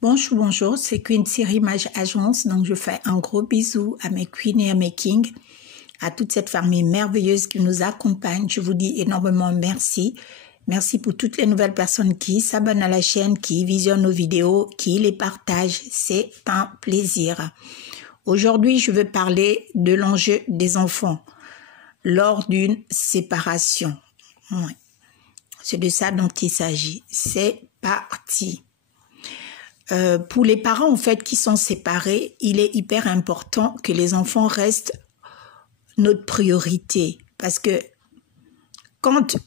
Bonjour, bonjour, c'est Queen Siri Mage Agence, donc je fais un gros bisou à mes queens et à mes kings, à toute cette famille merveilleuse qui nous accompagne. Je vous dis énormément merci. Merci pour toutes les nouvelles personnes qui s'abonnent à la chaîne, qui visionnent nos vidéos, qui les partagent. C'est un plaisir. Aujourd'hui, je veux parler de l'enjeu des enfants lors d'une séparation. Ouais. C'est de ça dont il s'agit. C'est parti. Pour les parents en fait qui sont séparés, il est hyper important que les enfants restent notre priorité, parce que quand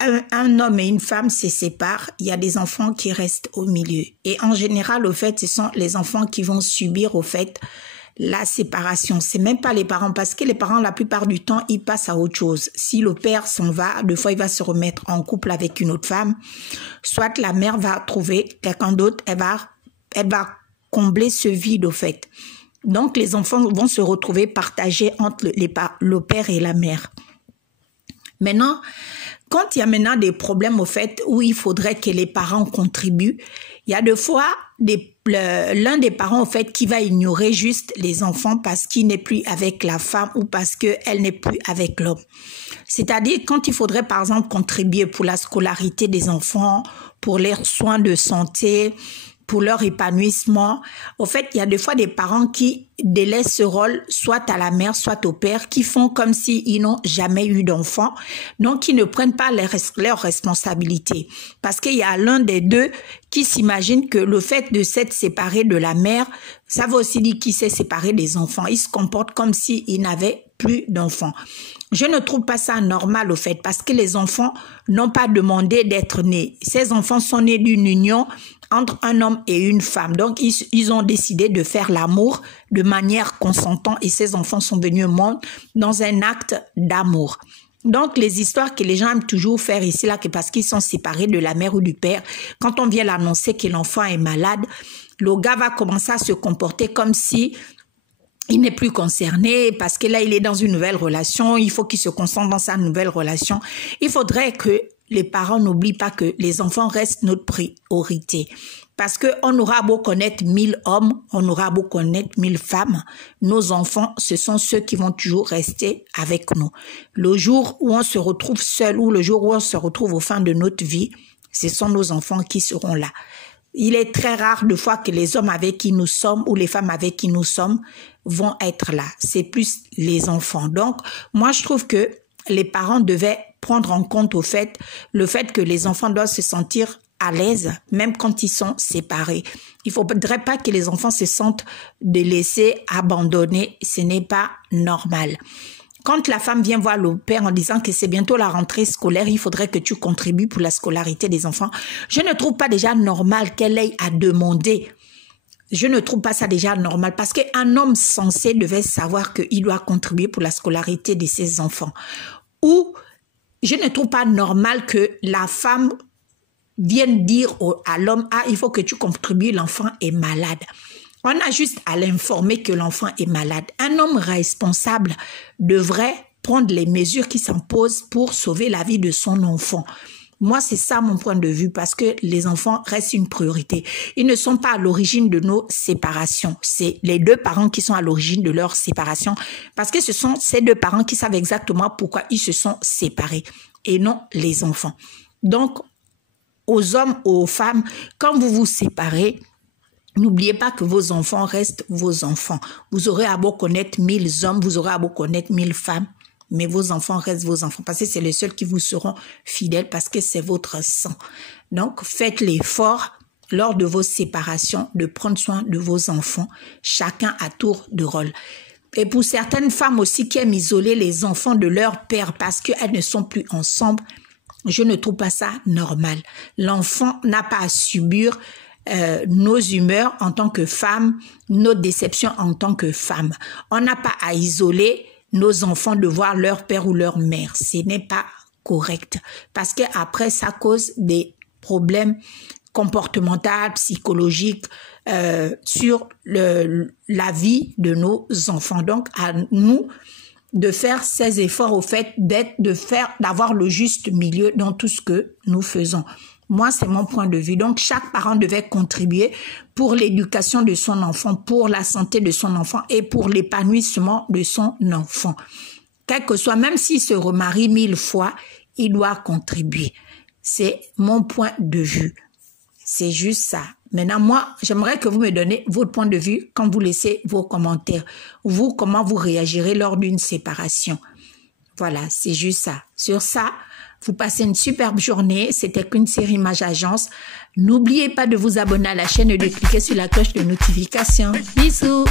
un homme et une femme se séparent, il y a des enfants qui restent au milieu, et en général au fait ce sont les enfants qui vont subir au fait la séparation. C'est même pas les parents, parce que les parents la plupart du temps ils passent à autre chose. Si le père s'en va, des fois il va se remettre en couple avec une autre femme, soit la mère va trouver quelqu'un d'autre, elle va combler ce vide au fait. Donc les enfants vont se retrouver partagés entre le père et la mère. Maintenant, quand il y a maintenant des problèmes au fait où il faudrait que les parents contribuent, il y a des fois l'un des parents au fait qui va ignorer juste les enfants parce qu'il n'est plus avec la femme ou parce qu'elle n'est plus avec l'homme. C'est-à-dire quand il faudrait par exemple contribuer pour la scolarité des enfants, pour leurs soins de santé, pour leur épanouissement. Au fait, il y a des fois des parents qui délaissent ce rôle soit à la mère, soit au père, qui font comme s'ils n'ont jamais eu d'enfant, donc ils ne prennent pas leurs responsabilités. Parce qu'il y a l'un des deux qui s'imagine que le fait de s'être séparé de la mère, ça veut aussi dire qu'il s'est séparé des enfants. Il se comporte comme s'il n'avait plus d'enfants. Je ne trouve pas ça normal au fait, parce que les enfants n'ont pas demandé d'être nés. Ces enfants sont nés d'une union entre un homme et une femme. Donc, ils ont décidé de faire l'amour de manière consentante et ces enfants sont venus au monde dans un acte d'amour. Donc, les histoires que les gens aiment toujours faire ici, là, que parce qu'ils sont séparés de la mère ou du père, quand on vient l'annoncer que l'enfant est malade, le gars va commencer à se comporter comme si il n'est plus concerné parce que là, il est dans une nouvelle relation. Il faut qu'il se concentre dans sa nouvelle relation. Il faudrait que les parents n'oublient pas que les enfants restent notre priorité. Parce qu'on aura beau connaître 1000 hommes, on aura beau connaître 1000 femmes, nos enfants, ce sont ceux qui vont toujours rester avec nous. Le jour où on se retrouve seul ou le jour où on se retrouve au fin de notre vie, ce sont nos enfants qui seront là. Il est très rare de fois que les hommes avec qui nous sommes ou les femmes avec qui nous sommes vont être là. C'est plus les enfants. Donc, moi, je trouve que les parents devaient prendre en compte le fait que les enfants doivent se sentir à l'aise, même quand ils sont séparés. Il ne faudrait pas que les enfants se sentent délaissés, abandonnés. Ce n'est pas normal. Quand la femme vient voir le père en disant que c'est bientôt la rentrée scolaire, il faudrait que tu contribues pour la scolarité des enfants, je ne trouve pas déjà normal qu'elle ait à demander. Je ne trouve pas ça déjà normal parce qu'un homme censé devait savoir qu'il doit contribuer pour la scolarité de ses enfants. Ou je ne trouve pas normal que la femme vienne dire à l'homme « Ah, il faut que tu contribues, l'enfant est malade ». On a juste à l'informer que l'enfant est malade. Un homme responsable devrait prendre les mesures qui s'imposent pour sauver la vie de son enfant. Moi, c'est ça mon point de vue, parce que les enfants restent une priorité. Ils ne sont pas à l'origine de nos séparations. C'est les deux parents qui sont à l'origine de leur séparation, parce que ce sont ces deux parents qui savent exactement pourquoi ils se sont séparés, et non les enfants. Donc, aux hommes, aux femmes, quand vous vous séparez, n'oubliez pas que vos enfants restent vos enfants. Vous aurez à beau connaître 1000 hommes, vous aurez à beau connaître 1000 femmes, mais vos enfants restent vos enfants parce que c'est les seuls qui vous seront fidèles parce que c'est votre sang. Donc, faites l'effort lors de vos séparations de prendre soin de vos enfants, chacun à tour de rôle. Et pour certaines femmes aussi qui aiment isoler les enfants de leur père parce qu'elles ne sont plus ensemble, je ne trouve pas ça normal. L'enfant n'a pas à subir nos humeurs en tant que femme, nos déceptions en tant que femme. On n'a pas à isoler nos enfants de voir leur père ou leur mère. Ce n'est pas correct. Parce qu'après, ça cause des problèmes comportementaux, psychologiques sur la vie de nos enfants. Donc, à nous de faire ces efforts au fait d'avoir le juste milieu dans tout ce que nous faisons. Moi, c'est mon point de vue. Donc, chaque parent devait contribuer pour l'éducation de son enfant, pour la santé de son enfant et pour l'épanouissement de son enfant. Quel que soit, même s'il se remarie 1000 fois, il doit contribuer. C'est mon point de vue. C'est juste ça. Maintenant, moi, j'aimerais que vous me donnez votre point de vue quand vous laissez vos commentaires. Vous, comment vous réagirez lors d'une séparation. Voilà, c'est juste ça. Sur ça, vous passez une superbe journée. C'était qu'une série Mage Agence. N'oubliez pas de vous abonner à la chaîne et de cliquer sur la cloche de notification. Bisous!